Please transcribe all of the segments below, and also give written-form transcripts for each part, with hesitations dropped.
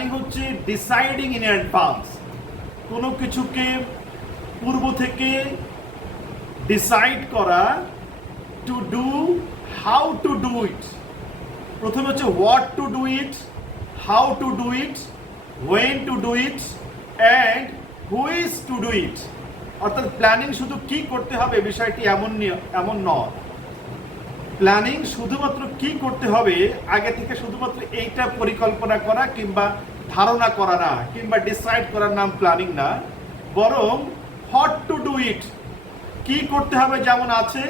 Planning হচ্ছে deciding in advance, কোনো কিছুকে পূর্ব থেকে ডিসাইড করা, to do, how to do it. প্রথমে হচ্ছে what to do it, how to do it, went to do it and who is to do it. অর্থাৎ planning শুধু কি করতে হবে বিষয়টি এমন নয়। প্ল্যানিং শুধুমাত্র কি করতে হবে আগে থেকে শুধুমাত্র এইটা পরিকল্পনা করা কিংবা ধারণা করা না, কিংবা ডিসাইড করার নাম প্ল্যানিং না, বরং হোয়াট টু ডু ইট, কি করতে হবে যেমন আছে,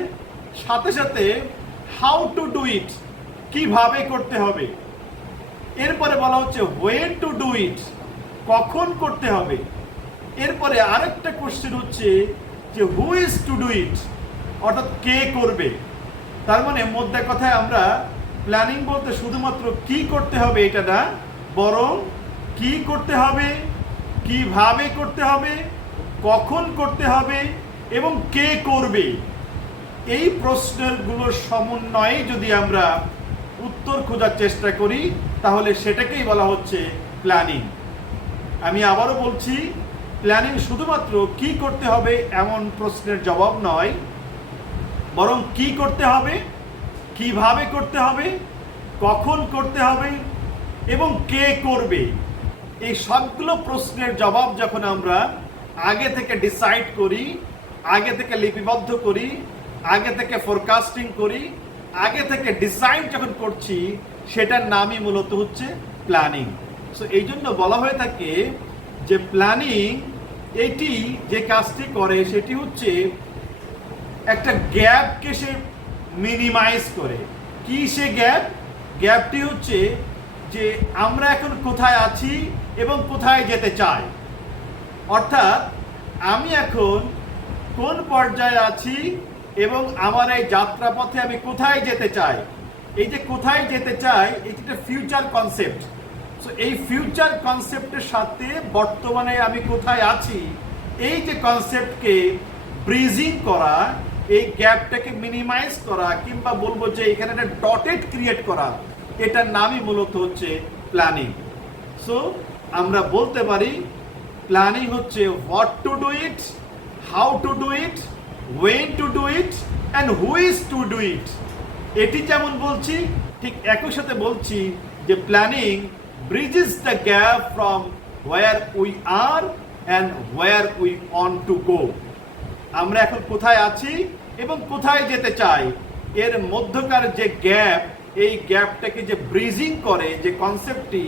সাথে সাথে হাউ টু ডু ইট, কিভাবে করতে হবে। এরপরে বলা হচ্ছে ওয়েন টু ডু ইট, কখন করতে হবে। এরপরে আরেকটা কোশ্চেন হচ্ছে যে who is to do it, অর্থাৎ কে করবে। তার মানে মধ্যে কথায় আমরা প্ল্যানিং বলতে শুধুমাত্র কি করতে হবে এটা না, বরং কি করতে হবে, কিভাবে করতে হবে, কখন করতে হবে এবং কে করবে, এই প্রশ্নগুলোর সমন্বয়ে যদি আমরা উত্তর খোঁজার চেষ্টা করি তাহলে সেটাকেই বলা হচ্ছে প্ল্যানিং। আমি আবারও বলছি, প্ল্যানিং শুধুমাত্র কি করতে হবে এমন প্রশ্নের জবাব নয়, বরং কি করতে হবে, কিভাবে করতে হবে, কখন করতে হবে এবং কে করবে, এই সবগুলো প্রশ্নের জবাব যখন আমরা আগে থেকে ডিসাইড করি, আগে থেকে লিপিবদ্ধ করি, আগে থেকে ফোরকাস্টিং করি, আগে থেকে ডিসাইড যখন করছি, সেটার নামই মূলত হচ্ছে প্ল্যানিং। সো এই জন্য বলা হয়ে থাকে যে প্ল্যানিং এটি যে কাজটি করে সেটি হচ্ছে একটা গ্যাপকে সে মিনিমাইজ করে। কি সে গ্যাপ? গ্যাপটি হচ্ছে যে আমরা এখন কোথায় আছি এবং কোথায় যেতে চাই। অর্থাৎ আমি এখন কোন পর্যায়ে আছি এবং আমার এই যাত্রাপথে আমি কোথায় যেতে চাই। এই যে কোথায় যেতে চাই এটি একটা ফিউচার কনসেপ্ট। সো এই ফিউচার কনসেপ্টের সাথে বর্তমানে আমি কোথায় আছি এই যে কনসেপ্টকে ব্রিজিং করা, এই গ্যাপটাকে মিনিমাইজ করা, কিংবা বলবো যে এখানে একটা ডটেড ক্রিয়েট করা, এটার নামই মূলত হচ্ছে প্ল্যানিং। সো আমরা বলতে পারি প্ল্যানিং হচ্ছে what to do it, how to do it, went to do it and who is to do it. এটি যেমন বলছি ঠিক একই সাথে বলছি যে planning bridges the gap from where we are and where we want to go. আমরা এখন কোথায় আছি এবং কোথায় যেতে চাই, এর মধ্যকার যে গ্যাপ, এই গ্যাপটাকে যে ব্রিজিং করে যে কনসেপ্টটি,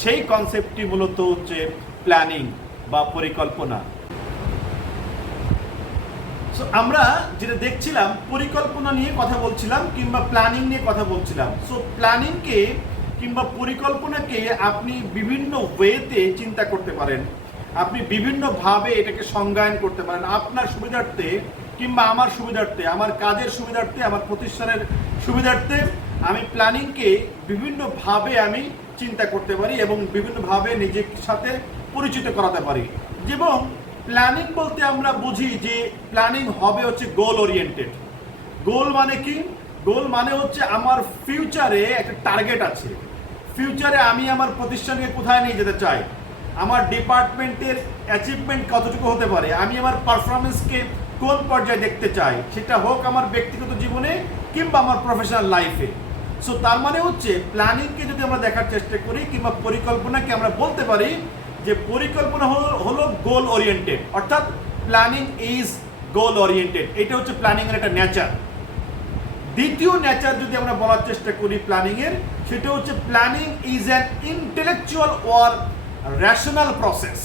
সেই কনসেপ্টটি মূলত হচ্ছে প্ল্যানিং বা পরিকল্পনা। সো আমরা যেটা দেখছিলাম পরিকল্পনা নিয়ে কথা বলছিলাম কিংবা প্ল্যানিং নিয়ে কথা বলছিলাম। সো প্ল্যানিংকে কিংবা পরিকল্পনাকে আপনি বিভিন্ন ওয়েতে চিন্তা করতে পারেন, আপনি বিভিন্নভাবে এটাকে সংজ্ঞায়ন করতে পারেন আপনার সুবিধার্থে কিংবা আমার সুবিধার্থে, আমার কাজের সুবিধার্থে, আমার প্রতিষ্ঠানের সুবিধার্থে। আমি প্ল্যানিংকে বিভিন্নভাবে আমি চিন্তা করতে পারি এবং বিভিন্নভাবে নিজের সাথে পরিচিত করাতে পারি। এবং প্ল্যানিং বলতে আমরা বুঝি যে প্ল্যানিং হবে হচ্ছে গোল ওরিয়েন্টেড। গোল মানে কি? গোল মানে হচ্ছে আমার ফিউচারে একটা টার্গেট আছে, ফিউচারে আমি আমার প্রতিষ্ঠানকে কোথায় নিয়ে যেতে চাই, আমার ডিপার্টমেন্টের অ্যাচিভমেন্ট কতটুকু হতে পারে, আমি আমার পারফরমেন্সকে কোন পর্যায়ে দেখতে চাই, সেটা হোক আমার ব্যক্তিগত জীবনে কিংবা আমার প্রফেশনাল লাইফে। সো তার মানে হচ্ছে প্ল্যানিংকে যদি আমরা দেখার চেষ্টা করি কিংবা পরিকল্পনাকে আমরা বলতে পারি যে পরিকল্পনা হলো গোল ওরিয়েন্টেড, অর্থাৎ প্ল্যানিং ইজ গোল ওরিয়েন্টেড। এটা হচ্ছে প্ল্যানিং এর একটা নেচার। দ্বিতীয় নেচার যদি আমরা বলার চেষ্টা করি প্ল্যানিং এর, সেটা হচ্ছে planning is an intellectual or rational process.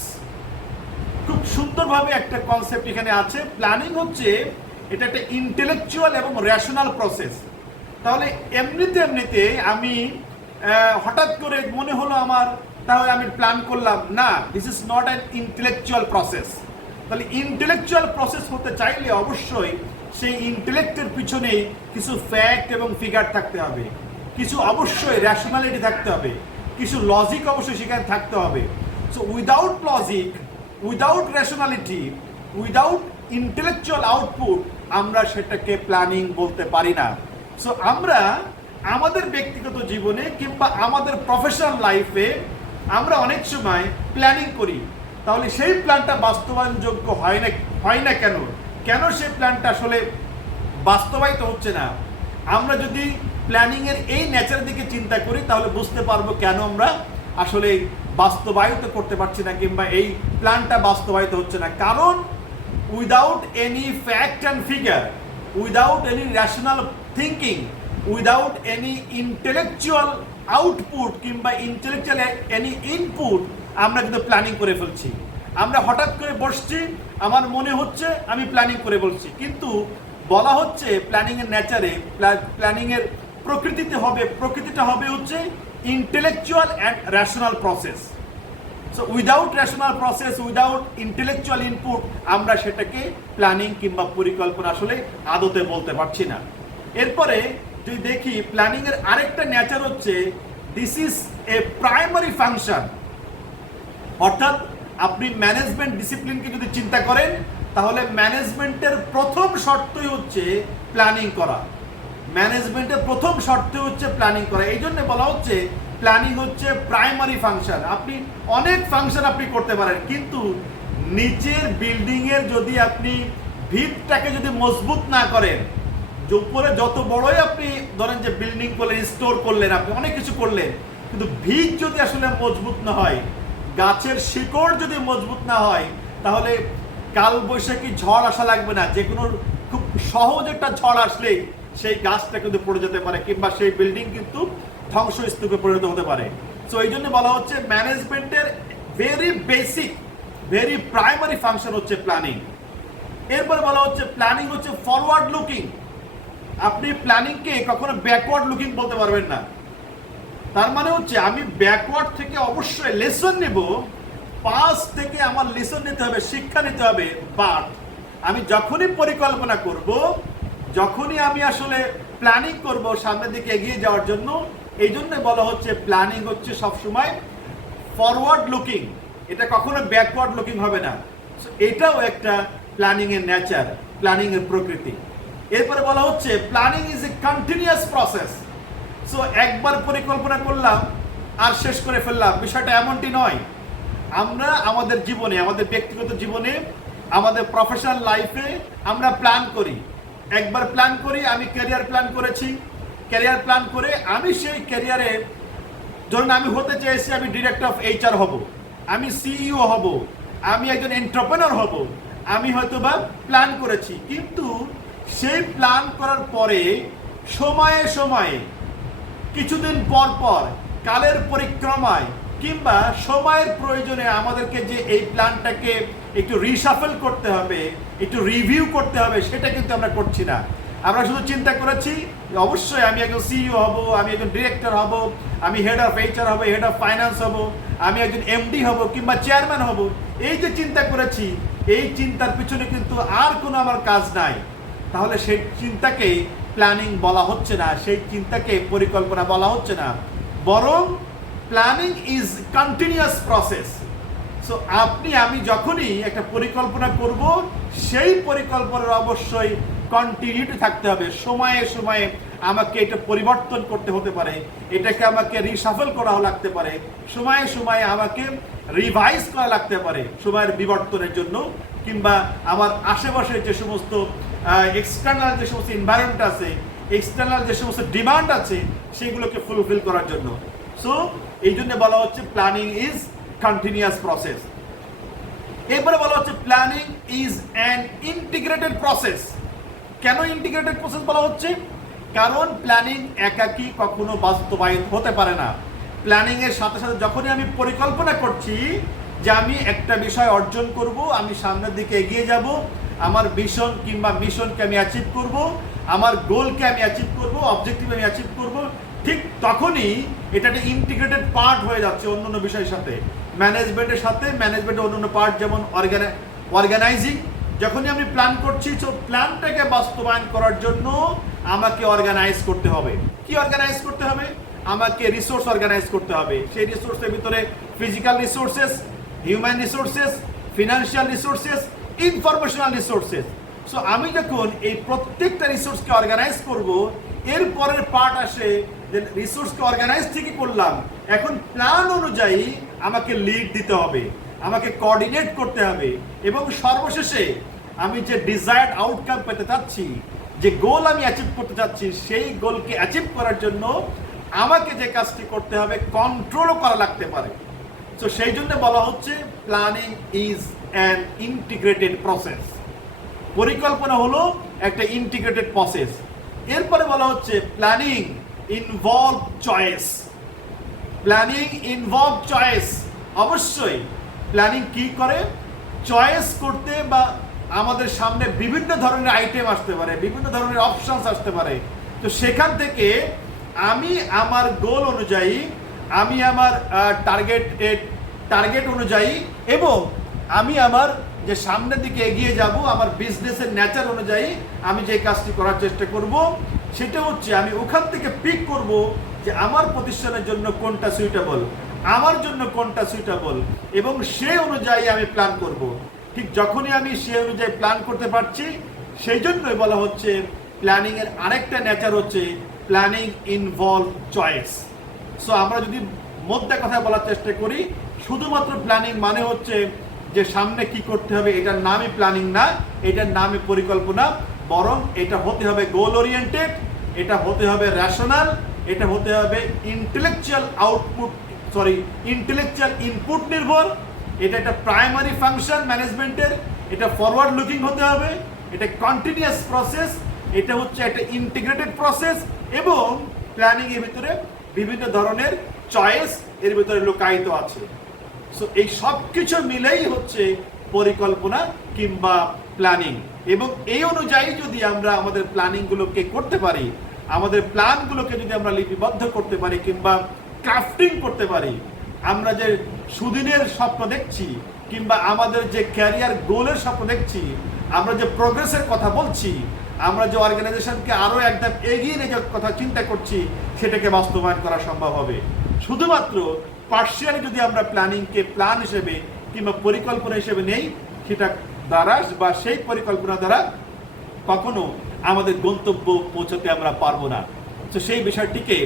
খুব সুন্দরভাবে একটা কনসেপ্ট এখানে আছে। প্ল্যানিং হচ্ছে এটা একটা ইন্টেলেকচুয়াল এবং রেশনাল প্রসেস। তাহলে এমনিতে আমি হঠাৎ করে মনে হলো আমার, তাহলে আমি প্ল্যান করলাম না, this is not an intellectual process. তাহলে ইন্টেলেকচুয়াল প্রসেস হতে চাইলে অবশ্যই সেই ইন্টেলেক্টের পিছনে কিছু ফ্যাক্ট এবং ফিগার থাকতে হবে, কিছু অবশ্যই র্যাশনালিটি থাকতে হবে, কিছু লজিক অবশ্যই সেখানে থাকতে হবে। So without logic, without rationality, without intellectual output আমরা সেটাকে প্ল্যানিং বলতে পারি না। সো আমরা আমাদের ব্যক্তিগত জীবনে কিংবা আমাদের প্রফেশনাল লাইফে আমরা অনেক সময় প্ল্যানিং করি, তাহলে সেই প্ল্যানটা বাস্তবায়নযোগ্য হয় না কেন? কেন সেই প্ল্যানটা আসলে বাস্তবায়িত হচ্ছে না? আমরা যদি প্ল্যানিংয়ের এই নেচারের দিকে চিন্তা করি তাহলে বুঝতে পারবো কেন আমরা আসলে বাস্তবায়িত করতে পারছি না, কিংবা এই প্ল্যানটা বাস্তবায়িত হচ্ছে না। কারণ without any fact and figure, without any rational thinking, without any intellectual output কিংবা ইন্টেলেকচুয়াল এনি ইনপুট আমরা কিন্তু প্ল্যানিং করে ফেলছি। আমরা হঠাৎ করে বসছি, আমার মনে হচ্ছে আমি প্ল্যানিং করে বলছি, কিন্তু বলা হচ্ছে প্ল্যানিংয়ের নেচারে, প্ল্যানিংয়ের প্রকৃতিটা হবে হচ্ছে intellectual and rational process. So without rational process, without intellectual input আমরা সেটাকে প্ল্যানিং কিংবা পরিকল্পনা আসলে আদতে বলতে পারছি না। এরপরে যদি দেখি প্ল্যানিংয়ের আরেকটা নেচার হচ্ছে this is a primary function. অর্থাৎ আপনি ম্যানেজমেন্ট ডিসিপ্লিনকে যদি চিন্তা করেন তাহলে ম্যানেজমেন্টের প্রথম শর্তই হচ্ছে প্ল্যানিং করা। ম্যানেজমেন্টের প্রথম শর্ত হচ্ছে প্ল্যানিং করা। এই জন্য বলা হচ্ছে প্ল্যানিং হচ্ছে প্রাইমারি ফাংশন। আপনি অনেক ফাংশন আপনি করতে পারেন, কিন্তু নিচের বিল্ডিংয়ের যদি আপনি ভিতটাকে যদি মজবুত না করেন, উপরে যত বড়ই আপনি ধরেন যে বিল্ডিং করলেন, স্টোর করলেন, আপনি অনেক কিছু করলেন, কিন্তু ভিত যদি আসলে মজবুত না হয়, গাছের শিকড় যদি মজবুত না হয়, তাহলে কালবৈশাখী ঝড় আসা লাগবে না। যে কোনো খুব সহজ একটা ঝড় আসলেই সেই গাছটা কিন্তু পড়ে যেতে পারে, কিংবা সেই বিল্ডিং কিন্তু ধ্বংসস্তূপে পরিণত হতে পারে। সো এই জন্য বলা হচ্ছে ম্যানেজমেন্টের very basic, very primary function হচ্ছে প্ল্যানিং। এরপরে বলা হচ্ছে প্ল্যানিং হচ্ছে ফরওয়ার্ড লুকিং। আপনি প্ল্যানিংকে কখনো ব্যাকওয়ার্ড লুকিং বলতে পারবেন না। তার মানে হচ্ছে আমি ব্যাকওয়ার্ড থেকে অবশ্যই লেসন নেব, পাস্ট থেকে আমার লেসন নিতে হবে, শিক্ষা নিতে হবে। বাট আমি যখনই পরিকল্পনা করব, যখনই আমি আসলে প্ল্যানিং করব সামনের দিকে এগিয়ে যাওয়ার জন্য, এই জন্য বলা হচ্ছে প্ল্যানিং হচ্ছে সবসময় ফরওয়ার্ড লুকিং, এটা কখনো ব্যাকওয়ার্ড লুকিং হবে না। এটাও একটা প্ল্যানিং এর নেচার, প্ল্যানিং এর প্রকৃতি। এরপরে বলা হচ্ছে planning is a continuous process. So একবার পরিকল্পনা করলাম আর শেষ করে ফেললাম, বিষয়টা এমনটি নয়। আমরা আমাদের জীবনে, আমাদের ব্যক্তিগত জীবনে, আমাদের প্রফেশনাল লাইফে আমরা প্ল্যান করি। একবার প্ল্যান করি, আমি ক্যারিয়ার প্ল্যান করেছি, ক্যারিয়ার প্ল্যান করে আমি সেই ক্যারিয়ারে, ধরুন আমি হতে চেয়েছি আমি ডিরেক্টর অফ এইচআর হব, আমি সিইও হব, আমি একজন এন্টারপ্রেনার হব, আমি হয়তোবা প্ল্যান করেছি। কিন্তু সেই প্ল্যান করার পরে সময়ে সময়ে, কিছুদিন পর পর, কালের পরিক্রমায় কিংবা সময়ের প্রয়োজনে আমাদেরকে যে এই প্ল্যানটাকে একটু রিশাফেল করতে হবে, একটু রিভিউ করতে হবে, সেটা কিন্তু আমরা করছি না। আমরা শুধু চিন্তা করেছি অবশ্যই আমি একজন সিইও হব, আমি একজন ডিরেক্টর হব, আমি হেড অফ এইচআর হব, হেড অফ ফাইন্যান্স হব, আমি একজন এমডি হব কিংবা চেয়ারম্যান হব। এই যে চিন্তা করেছি, এই চিন্তার পিছনে কিন্তু আর কোনো আমার কাজ নাই। তাহলে সেই চিন্তাকে প্ল্যানিং বলা হচ্ছে না, সেই চিন্তাকে পরিকল্পনা বলা হচ্ছে না, বরং planning is continuous process. So আমি যখনই একটা পরিকল্পনা করব, সেই পরিকল্পনার অবশ্যই কন্টিনিউটি থাকতে হবে। সময়ে সময়ে আমাকে এটা পরিবর্তন করতে হতে পারে, এটাকে আমাকে রিশাফল করা লাগতে পারে, সময়ে সময়ে আমাকে রিভাইজ করা লাগতে পারে সময়ের বিবর্তনের জন্য, কিংবা আমার আশেপাশে যে সমস্ত এক্সটার্নাল যে সমস্ত এনভায়রনমেন্ট আছে, এক্সটার্নাল যে সমস্ত ডিমান্ড আছে, সেগুলোকে ফুলফিল করার জন্য। সো এই জন্য বলা হচ্ছে প্ল্যানিং ইজ কন্টিনিউয়াস প্রসেস। এরপরে বলা হচ্ছে planning is an integrated process. কেন ইন্টিগ্রেটেড প্রসেস বলা হচ্ছে? কারণ প্ল্যানিং একাকী কখনো বাস্তবায়িত হতে পারে না। প্ল্যানিং এর সাথে সাথে যখনই আমি পরিকল্পনা করছি যে আমি একটা বিষয় অর্জন করব, আমি সামনের দিকে এগিয়ে যাব, আমার ভিশন কিংবা মিশনকে আমি অ্যাচিভ করব, আমার গোলকে আমি অ্যাচিভ করব, অবজেক্টিভ আমি অ্যাচিভ করব, ঠিক তখনই এটা একটা ইন্টিগ্রেটেড পার্ট হয়ে যাচ্ছে অন্যান্য বিষয়ের সাথে, ম্যানেজমেন্টের সাথে। ম্যানেজমেন্টের অন্যান্য পার্ট যেমন অর্গানাইজিং, যখনই আমি প্ল্যান করছি, তো প্ল্যানটাকে বাস্তবায়ন করার জন্য আমাকে অর্গানাইজ করতে হবে। কি অর্গানাইজ করতে হবে? আমাকে রিসোর্স অর্গানাইজ করতে হবে। সেই রিসোর্সের ভিতরে physical resources, human resources, financial resources, informational resources. So আমি যখন এই প্রত্যেকটা রিসোর্সকে অর্গানাইজ করব, এর পরের পার্ট আসে যে রিসোর্সকে অর্গানাইজ ঠিকই করলাম, এখন প্ল্যান অনুযায়ী আমাকে লিড দিতে হবে, আমাকে কোঅর্ডিনেট করতে হবে, এবং সর্বশেষে আমি যে ডিজায়ার্ড আউটকাম পেতে চাচ্ছি, যে গোল আমি অ্যাচিভ করতে চাচ্ছি, সেই গোলকে অ্যাচিভ করার জন্য আমাকে যে কাজটি করতে হবে কন্ট্রোলও করা লাগতে পারে। তো সেই জন্য বলা হচ্ছে planning is an integrated process. পরিকল্পনা হলো একটা ইন্টিগ্রেটেড প্রসেস। এরপরে বলা হচ্ছে planning involve choice. Planning involve choice. অবশ্যই প্ল্যানিং কি করে? চয়েস করতে, বা আমাদের সামনে বিভিন্ন ধরনের আইটেম আসতে পারে, বিভিন্ন ধরনের অপশনস আসতে পারে। তো সেখান থেকে আমি আমার গোল অনুযায়ী, আমি আমার টার্গেট অনুযায়ী, এবং আমি আমার যে সামনের দিকে এগিয়ে যাব আমার বিজনেসের নেচার অনুযায়ী আমি যে কাজটি করার চেষ্টা করব, সেটা হচ্ছে আমি ওখান থেকে পিক করব যে আমার প্রতিষ্ঠানের জন্য কোনটা সুইটেবল, আমার জন্য কোনটা সুইটেবল, এবং সে অনুযায়ী আমি প্ল্যান করব। ঠিক যখনই আমি সে অনুযায়ী প্ল্যান করতে পারছি, সেই জন্যই বলা হচ্ছে প্ল্যানিং এর আরেকটা নেচার হচ্ছে প্ল্যানিং ইনভলভ চয়েস। সো আমরা যদি মধ্যে কথা বলার চেষ্টা করি, শুধুমাত্র প্ল্যানিং মানে হচ্ছে যে সামনে কি করতে হবে এটার নামই প্ল্যানিং না, এটার নামই পরিকল্পনা, বরং এটা হতে হবে গোল ওরিয়েন্টেড, এটা হতে হবে রেশনাল, এটা হতে হবে ইন্টেলেকচুয়াল ইনপুট নির্ভর, এটা একটা প্রাইমারি ফাংশন ম্যানেজমেন্টের, এটা ফরওয়ার্ড লুকিং হতে হবে, এটা কন্টিনিউয়াস প্রসেস, এটা হচ্ছে একটা ইন্টিগ্রেটেড প্রসেস, এবং প্ল্যানিং এর ভিতরে বিভিন্ন ধরনের চয়েস এর ভিতরে লুকায়িত আছে। সো এই সব কিছু মিলেই হচ্ছে পরিকল্পনা কিংবা প্ল্যানিং। এবং এই অনুযায়ী যদি আমরা আমাদের প্ল্যানিংগুলোকে করতে পারি, আমাদের প্ল্যানগুলোকে যদি আমরা লিপিবদ্ধ করতে পারি কিংবা ক্রাফটিং করতে পারি, আমরা যে সুদিনের স্বপ্ন দেখছি কিংবা আমাদের যে ক্যারিয়ার গোলের স্বপ্ন দেখছি, আমরা যে প্রোগ্রেসের কথা বলছি, আমরা যে অর্গানাইজেশনকে আরও একদম এগিয়ে নিয়ে যাওয়ার কথা চিন্তা করছি, সেটাকে বাস্তবায়ন করা সম্ভব হবে। শুধুমাত্র পার্শিয়ালি যদি আমরা প্ল্যানিংকে প্ল্যান হিসেবে কিংবা পরিকল্পনা হিসেবে নেই, সেটা দ্বারা বা সেই পরিকল্পনা দ্বারা কখনো আমাদের গন্তব্য পৌঁছাতে আমরা পারবো না। তো সেই বিষয়টিকে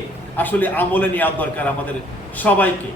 আসলে আমলে নেওয়া দরকার আমাদের সবাইকে।